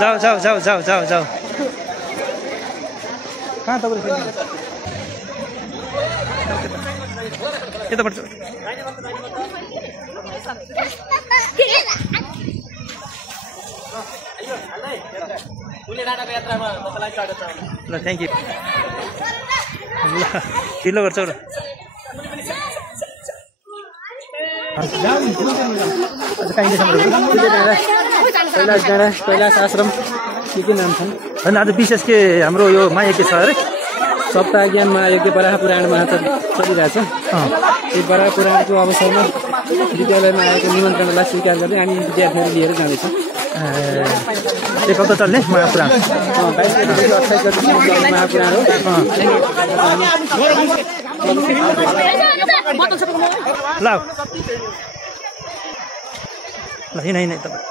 जाऊ जाऊ जाऊ जाऊ जाऊ जाऊ कहाँ तपाईँले यताबाट ल थ्याङ्क यू ल ढिलो गर्छौ र कैलाश आश्रम के नाम छन् होइन आज विशेष के हाम्रो यो मायके छ अरे सप्ताह ज्ञान महायज्ञ बराह पुराण महातर चलिरहेछ। यो बराह पुराणको अवसरमा विद्यालयमा आएको निमन्त्रणालाई स्वीकार गर्दै हामी विद्यार्थीहरू लिएर जाँदैछौँ। एक हप्ता चल्ने महापुराण 22 गतिदेखि 28 गतिसम्म चल्ने महापुराण हो। ल ल हिँड हिँड तपाईँ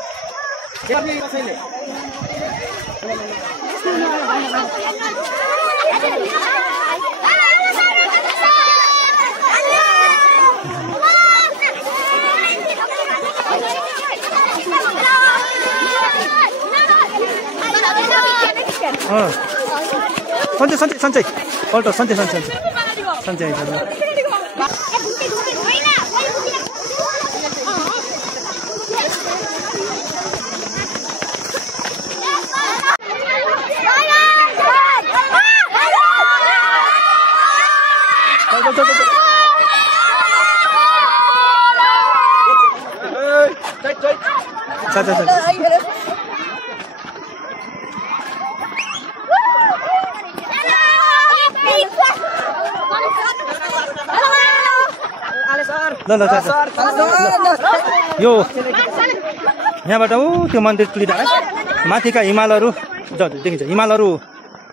सन्चै सन्चै सन्चै पल्ट सन्चै सन्चै सन्चै सन्चै यो यहाँबाट त्यो मन्दिर तुलिँदा माथिका हिमालहरू देखिन्छ हिमालहरू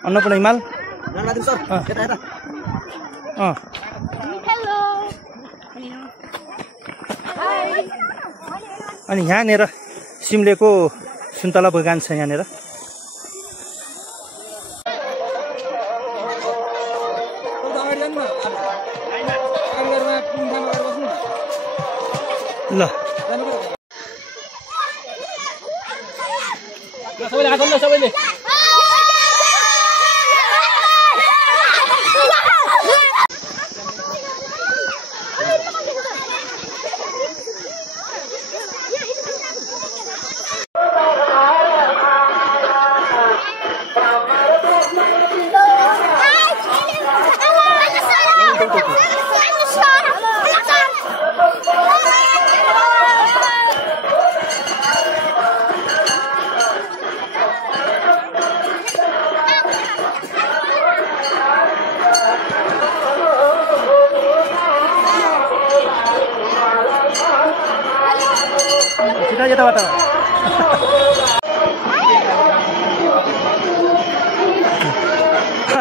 अन्नपूर्ण हिमाल अनि यहाँनिर सिमलेको सुन्तला बगान छ यहाँनिर ल सबैले यताबाट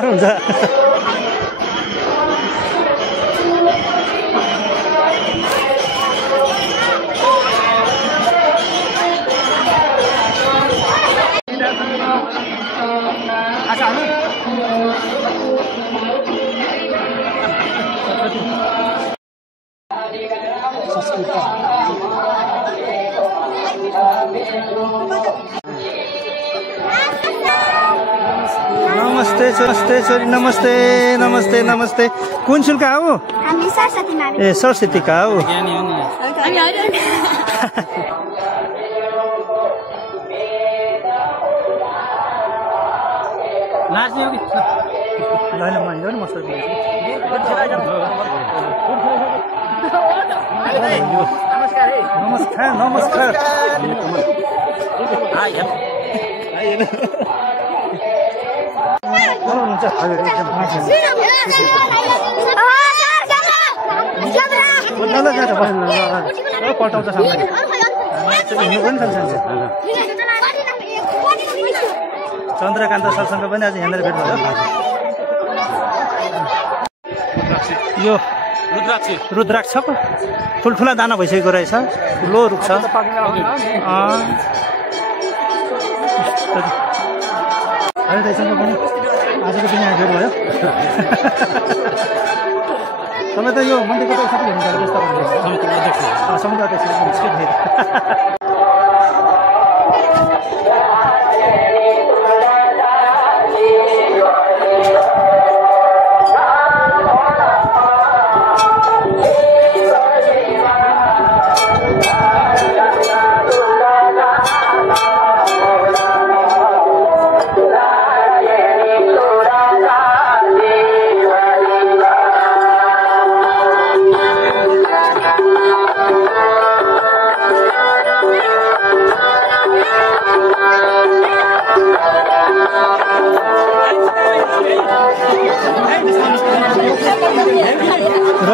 हुन्छ नमस्ते छोरी नमस्ते नमस्ते नमस्ते कुन स्कुलका हो ए सरस्वतीका हो नमस्कार नमस्कार चन्द्रकान्त सरसँग पनि आज यहाँनिर भेट भयो। यो रुद्राक्ष पो ठुल्ठुला दाना भइसकेको रहेछ ठुलो रुख छ दाइसँग पनि आजको दिन यहाँ भेट भयो। तपाईँ त यो मन्दिरको त साथी हेर्नु जस्तो समिति अध्यक्ष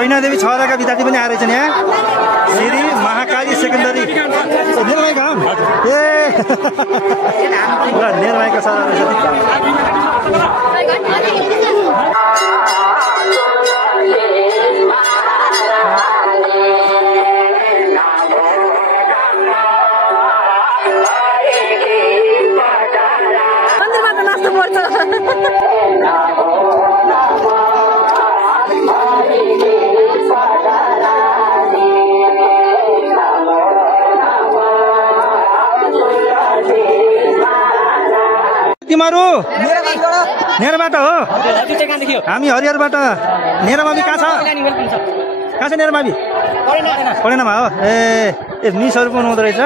ऐनादेवी छहराका विद्यार्थी पनि आएर छन् यहाँ श्री महाकाली सेकेन्डरी निर्माई गाउँ ए ल निर्माईका सर तिमीहरू नेरबाट हो हामी हरिहरबाट नेरमावि कहाँ छ नेरमावि पढेनमा हो ए मिसहरू पनि हुँदो रहेछ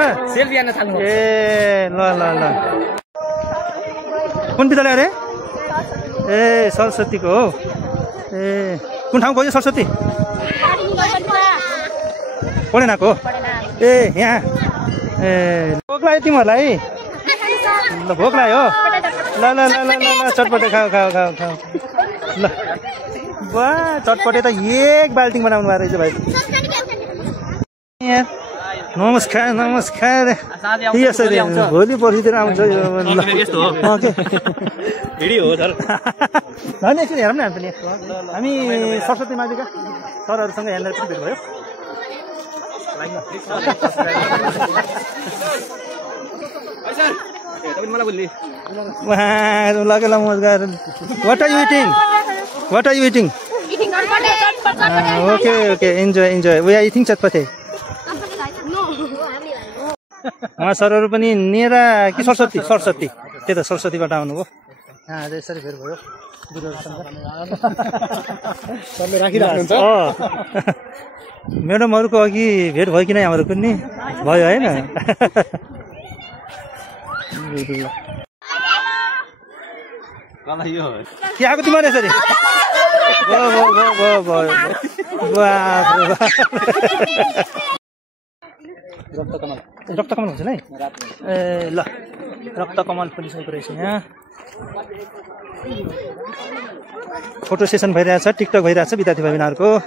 ए ल ल ल कुन विद्यालय अरे ए सरस्वतीको हो ए कुन ठाउँको हो यो सरस्वती पढेनाको ए यहाँ ए भोक लाग्यो तिमीहरूलाई ल भोक लाग्यो ल ल ल ल ल चटपटे खाऊ ल बा चटपटे त एक बाल्टिङ बनाउनु भएको रहेछ भाइ नमस्कार यसरी भोलि पर्सितिर आउँछ एकछिन हेरौँ न हामी सरस्वती माविका सरहरूसँग यहाँनिर पनि भेट भयो What are you eating? Okay. Enjoy. We are eating chatpate. उहाँ सरहरू पनि नेरा कि सरस्वती त्यही त सरस्वतीबाट आउनुभयो यसरी फेरि भयो सरले राखिराख्नुहुन्छ म्याडमहरूको अघि भेट भयो कि नै हाम्रो पनि भयो होइन के आएको तिमीहरू यसरी रक्तकमल हुन्छ नि ए ल रक्तकमल फुलिसकेको रहेछ यहाँ फोटो सेसन भइरहेछ टिकटक भइरहेछ विद्यार्थी भाइ बहिनीहरूको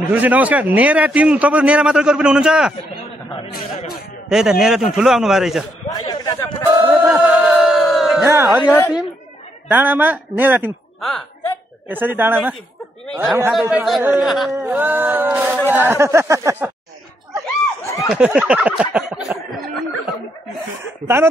गुरुजी नमस्कार नेरा टिम तपाईँ नेरा मात्र गएर पनि हुनुहुन्छ त्यही त नेरा टिम ठुलो आउनु भएको रहेछ यहाँ हरिहर टिम डाँडामा नेरा टिम यसरी डाँडामा घाम खाँदैछ तानो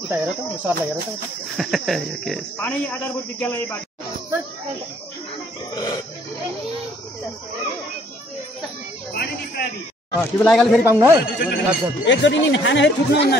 उता हेर त सरलाई हेर त पानी आधारभूत विद्यालयबाट तिमी लागेर फेरि पाउनु है एकचोटि नि खाना फेरि छुट्नु हुन्न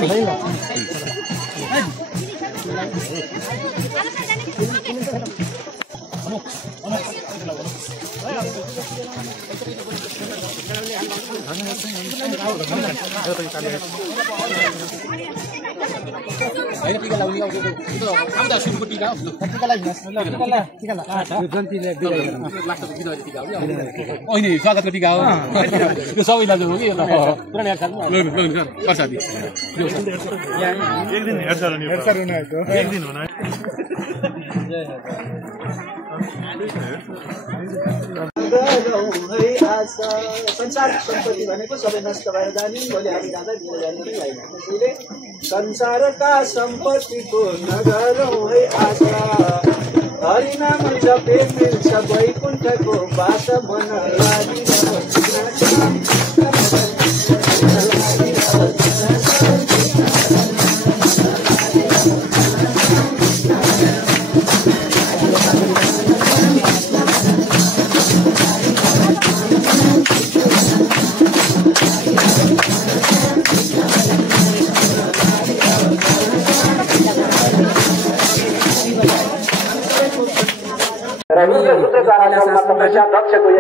नि स्वागतको टिका हो यो सबैलाई हो कि एक दिन हेर्छ संसार सम्पत्ति भनेको सबै नष्ट भएर जाने भोलि हामी जाँदा दिन जाने कि होइन त्यसैले संसारका सम्पत्तिको नगरौँ है आशा हरिनाम जपे मिल्छ वैकुण्ठको बास मन पहिला शासनबाट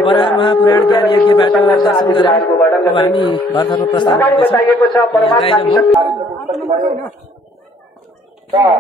वराह महापुराण ज्ञान यज्ञबाट दर्शन गरेर अब हामी घरतर्फ प्रस्थान गरेको छौँ।